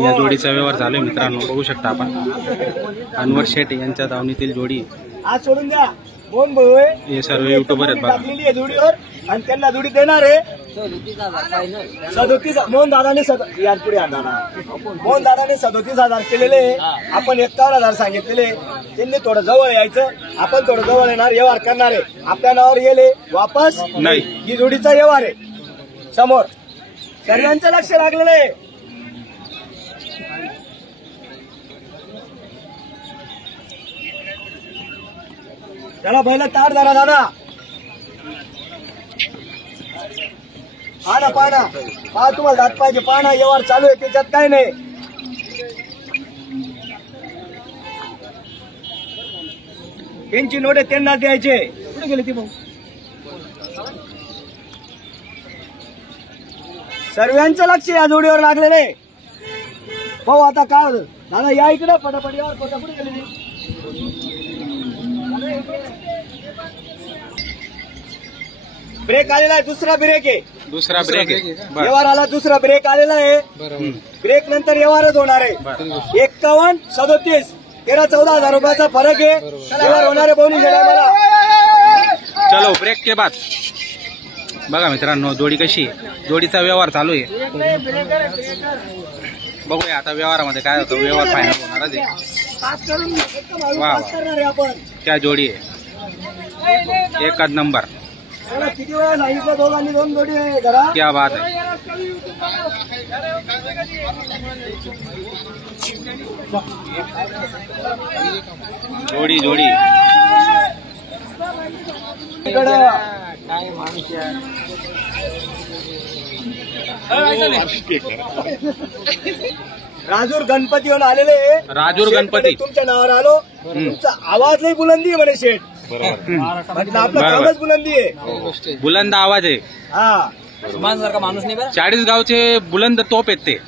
या जोडीचा व्यवहार चालू आहे मित्रांनो, बघू शकता आपण. अनवर शेठ यांच्या दावणीतील जोडी आज सोडून द्या. कोण भाऊ हे सर्व युट्यूबर आहेत बघा. टाकलेली आहे जोडीवर आणि त्यांना जोडी देणार आहे 37. मोहन दादाने यार पुढे मोहन दादाने 37,000 केलेले. आपण 51,000 सांगितलेले. त्यांनी थोडं जवळ यायचं, आपण थोडं जवळ येणार, व्यवहार करणार आहे. आपल्या नावावर गेले वापस नाही. ही जोडीचा व्यवहार आहे. समोर सर्वांचं लक्ष लागलेलं आहे. त्याला पहिला ताट धरा दादा. पाना पाना पहा, तुम्हाला दात पाहिजे पाना. व्यवहार चालू आहे, त्याच्यात काय नाही. त्यांची नोट आहे, त्यांना द्यायचे. कुठे गेले ती भाऊ? सर्वांचं लक्ष या जोडीवर लागलेले. भाऊ आता काय होतं दादा, या इकडे पटापट. यावर पटा कुठे गेले? ब्रेक आलेला आहे, दुसरा ब्रेक आहे. दुसरा ब्रेक आहे. व्यवहार आला, दुसरा ब्रेक आलेला आहे. ब्रेक नंतर व्यवहारच होणार आहे. 51, 37, 13-14 हजार रुपयाचा फरक आहे. व्यवहार होणार आहे बोनी मला. चलो ब्रेक के बाद बघा मित्रांनो जोडी कशी आहे. जोडीचा व्यवहार चालू आहे. बघूया आता व्यवहारामध्ये काय होतं. व्यवहार फायनल होणारच आहे. वा क्या जोडी आहे, एकच नंबर. किती वेळा सांगितलं दोघांनी दोन जोडी आहे घरा. क्या बात आहे. जोडी जोडी राजूर गणपती येऊन आलेले. राजूर गणपती तुमच्या नावावर आलो. तुमचा आवाज नाही बुलंदी आहे म्हणे शेठ. म्हटलं आपलं कामच बुलंदी आहे. बुलंद आवाज आहे. हा सारखा माणूस नाही. 40 गावचे बुलंद तोप आहेत ते.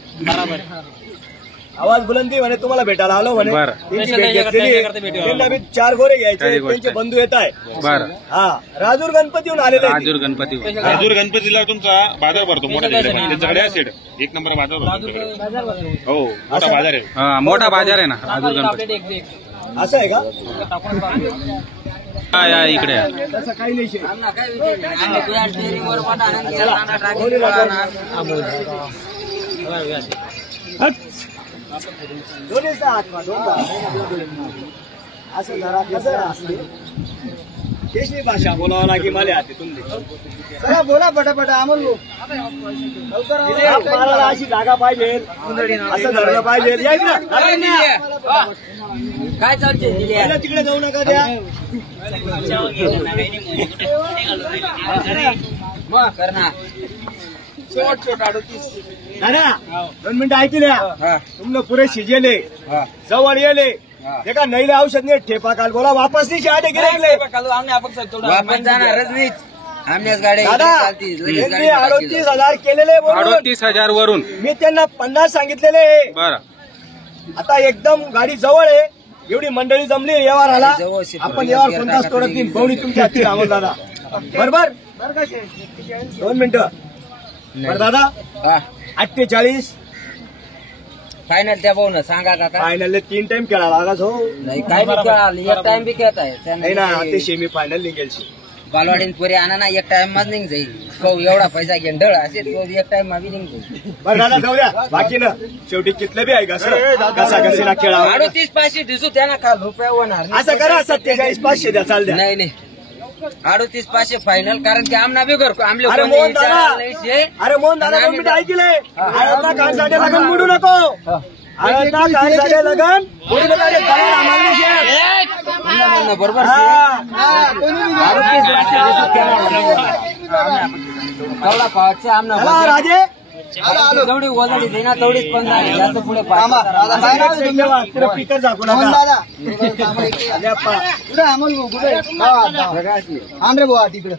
आवाज बुलंदी म्हणे. तुम्हाला भेटायला आलो म्हणे. बरं. त्यांची भेट घेतलेली. त्यांना मी 4 गोरे घ्यायचे. त्यांचे बंधू येत आहे. बरं. हा राजूर गणपती येऊन आलेले. राजूर गणपती. राजूर गणपतीला तुमचा बाजार भरतो मोठा. त्यांच्याकडे असेल 1 नंबर बाजार भरतो. हो मोठा बाजार आहे. हा मोठा बाजार आहे ना राजूर गणपती. असं आहे का? हा या इकडे या. तसं काही नाही शेठ. दोन्हीचा हात असं जरा कसं असते. केशरी भाषा बोलावं लागे मला हाते तुमचे. चला बोला पटापट. आम्हाला मला अशी जागा पाहिजे, असं धरलं पाहिजे. काय चालते तिकडे जाऊ नका द्या. करणार दादा 2 मिनिटं ऐकल्या. तुमनं पुरे शिजेले, जवळ येले. ते का नाही औषध नाही. ठेपा काल बोला वापस नाही. शहाडे गिरायले वापस जाणारच नाही. आमच्याच दादा गाड्या 38,000 केलेले बोलून 38,000 वरून मी त्यांना 50 सांगितलेले. बरं. आता एकदम गाडी जवळ आहे. एवढी मंडळी जमली व्यवहाराला. आपण व्यवहार कोणताच तोडत नाही. भाऊनी तुमच्या हाती राहून दादा. बरोबर 2 मिनिटं. बरं दादा 48 फायनल त्या भाऊ ना सांगा काका. फायनल 3 टाइम खेळा लागाच. हो नाही काय बी खेळाल. एक टाइम बी खेळत आहे नाही ना. ते सेमी फायनल निघेल. बालवाडीन पुरी आणा ना. एक टाइम मध्ये निघ जाईल. कौ एवढा पैसा घेऊन ढळ असे एक टाइम मध्ये निघ जाईल. बरं दादा जाऊ द्या. बाकी ना शेवटी कितलं बी आहे कसा कशीला खेळा. 38,500 दिसू त्यांना का रुपया होणार असं करा. 47,500 द्या. चाल द्या. नाही नाही 38,500 फायनल. कारण की आमना बी घर आमले अरे मोहन दादा 2 मिनिटं ऐकले. आळंदा कांसाठी लगन मोडू नको. आळंदा कांसाठी लगन मोडू नका. बरोबर राजे जेवढी ओझडी देना तेवढीच 15 जास्त पुढे पिकर झाकू नका. आंध्रे बुवा तिकडे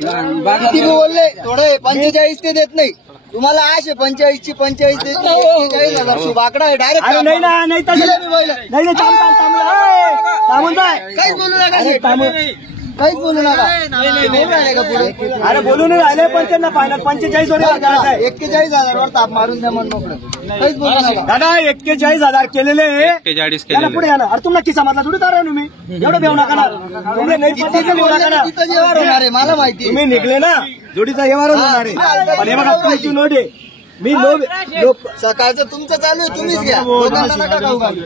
किती बोलले. थोडं 45 ते देत नाही तुम्हाला. 45ची 45 देत नाही. 45,000 बाकडा आहे डायरेक्ट. नाही ना नाही तसं नाही. थांबून जाय. काहीच बोलू नका. काहीच बोलू नका अरे बोलून राहिले पण त्यांना फायनल 45 वर करायचं आहे. 41,000 वर ताप मारून द्या म्हणून मोकळं. काहीच बोलू नका. दादा 41,000 केलेले 41 त्याला केलेले पुढे या ना. अरे तुम्हाला किस्सा मधला थोडी तारा तुम्ही एवढं बेव नका ना. तुम्ही नाही तिथे घेऊ नका ना. तिथं व्यवहार होणार आहे मला माहिती. तुम्ही निघले ना जोडीचा व्यवहार होणार आहे. पण हे बघा तुमची नोट आहे. मी लोक सकाळचं तुमचं चालू आहे तुम्हीच घ्या. लोकांना नका खाऊ घालू.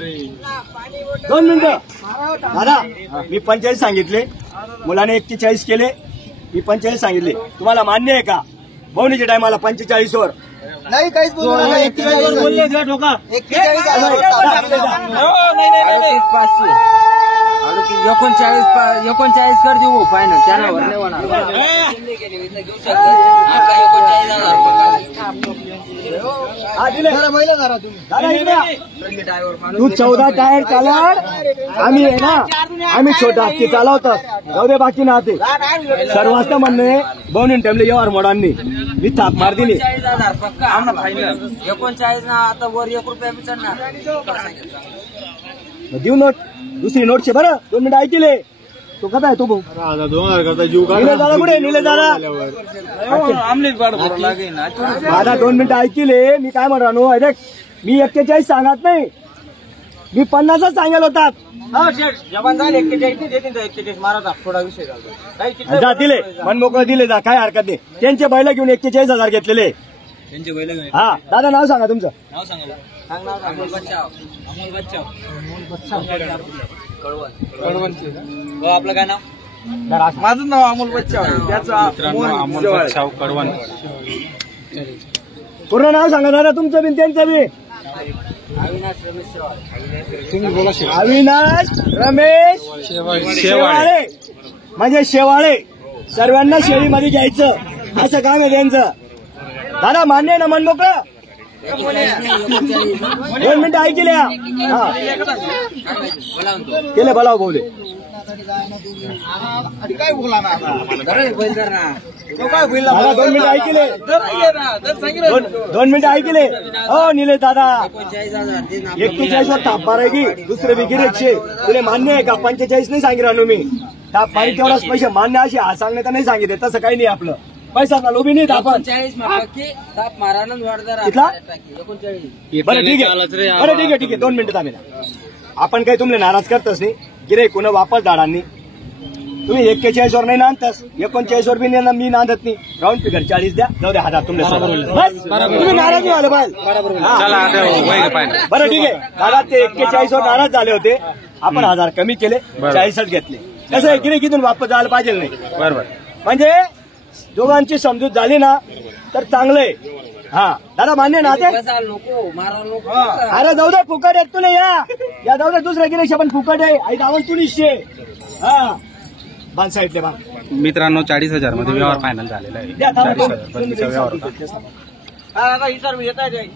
2 मिनिटं दादा मी 45 सांगितले मुलाने 41 केले मी 45 सांगितले तुम्हाला मान्य आहे का भवनीच्या टायमाला 45 वर नाही काहीच बोलू नका. 41,000 बोलले द्या ठोका 41,000 वर ताप मारून 39 कर देऊ फायनल त्यांना वर नाही होणार. हा दिले जरा महिला जरा तुम्ही. दादा इकडे या. तू 14 टायर चालव आम्ही आहे ना आम्ही छोटा हत्ती चालवतो जाऊ दे बाकी ना ते सर्वांचं म्हणणे बवनीन टाइमले व्यवहार मोडांनी मी थाप मार दिली 39,000 पक्का आम्हाला फायनल 39 ना आता वर 1 रुपया बी चढणार. देऊ नोट दुसरी नोटचे बरं 2 मिनिटं ऐकले तो कसा आहे तो भाऊ 2,000 करता जीव निले दादा कुठे निले दादा दादा 2 मिनिटं ऐकले मी काय म्हणतो अरे मी 41 सांगत नाही मी 50च सांगेल होतात जा दिले मन मोकळं दिले जा काय हरकत नाही त्यांचे बैल घेऊन 41,000 घेतलेले हा दादा नाव सांगा तुमचं आपलं काय नाव माझं नाव अमोल बच्चा मित्रांनो अमोल बच्छाव कडवण पूर्ण नाव सांगा दादा तुमचं बी त्यांचं बी अविनाश रमेश शेवाळे म्हणजे शेवाळे सर्वांना शेळीमध्ये घ्यायचं असं काम आहे त्यांचं दादा मान्य आहे ना मन मोकळं 2 मिनिटं ऐकल्या हा केले बोलाव बोले काय बोला ना दादा 2 मिनिटं ऐकले 2 मिनिटं ऐकले हो निले दादा 41 वर ताप मारायची दुसरे बी गिरेकशे तुला मान्य आहे का 45 नाही सांगितलं मी ताप मारी तेवढाच पैसे मान्य असे हा सांगणे तर नाही सांगितले तसं काही नाही आपलं पैसा का लोभी नाही आपण 39 ताप मारायला कितला? 39 बरं ठीक आहे बरं ठीक आहे 2 मिनिटं थांबे आपण काही तुम्हाला नाराज करतच नाही गिरे कोण वापस झाडांनी तुम्ही 41 वर नाही नांदतास 39 वर बी मी नांदत नाही राऊंड फिगर 40 द्या जाऊ द्या हातात तुमच्या बस तुम्ही नाराज नाही झाले पाहिजे चला आता वय पाहिजे बरं ठीक आहे दादा ते 41 वर नाराज झाले होते आपण 1000 कमी केले 40च घेतले कसं आहे गिरे किथून वापस जायला पाहिजे नाही बरोबर म्हणजे दोघांची समजूत झाली ना तर चांगलं आहे हा दादा मान्य ना ते नको मारा नको अरे जाऊ दे फुकट येत तुला या जाऊ दे दुसऱ्या गिरेश पण फुकट आहे आई गावन तुनीशे हा बांध साईडले बांध मित्रांनो 40,000 मध्ये व्यवहार फायनल झालेला आहे द्या, थांबा, 40,000 बंदीचा व्यवहार होता आता ही सर्व येत आहे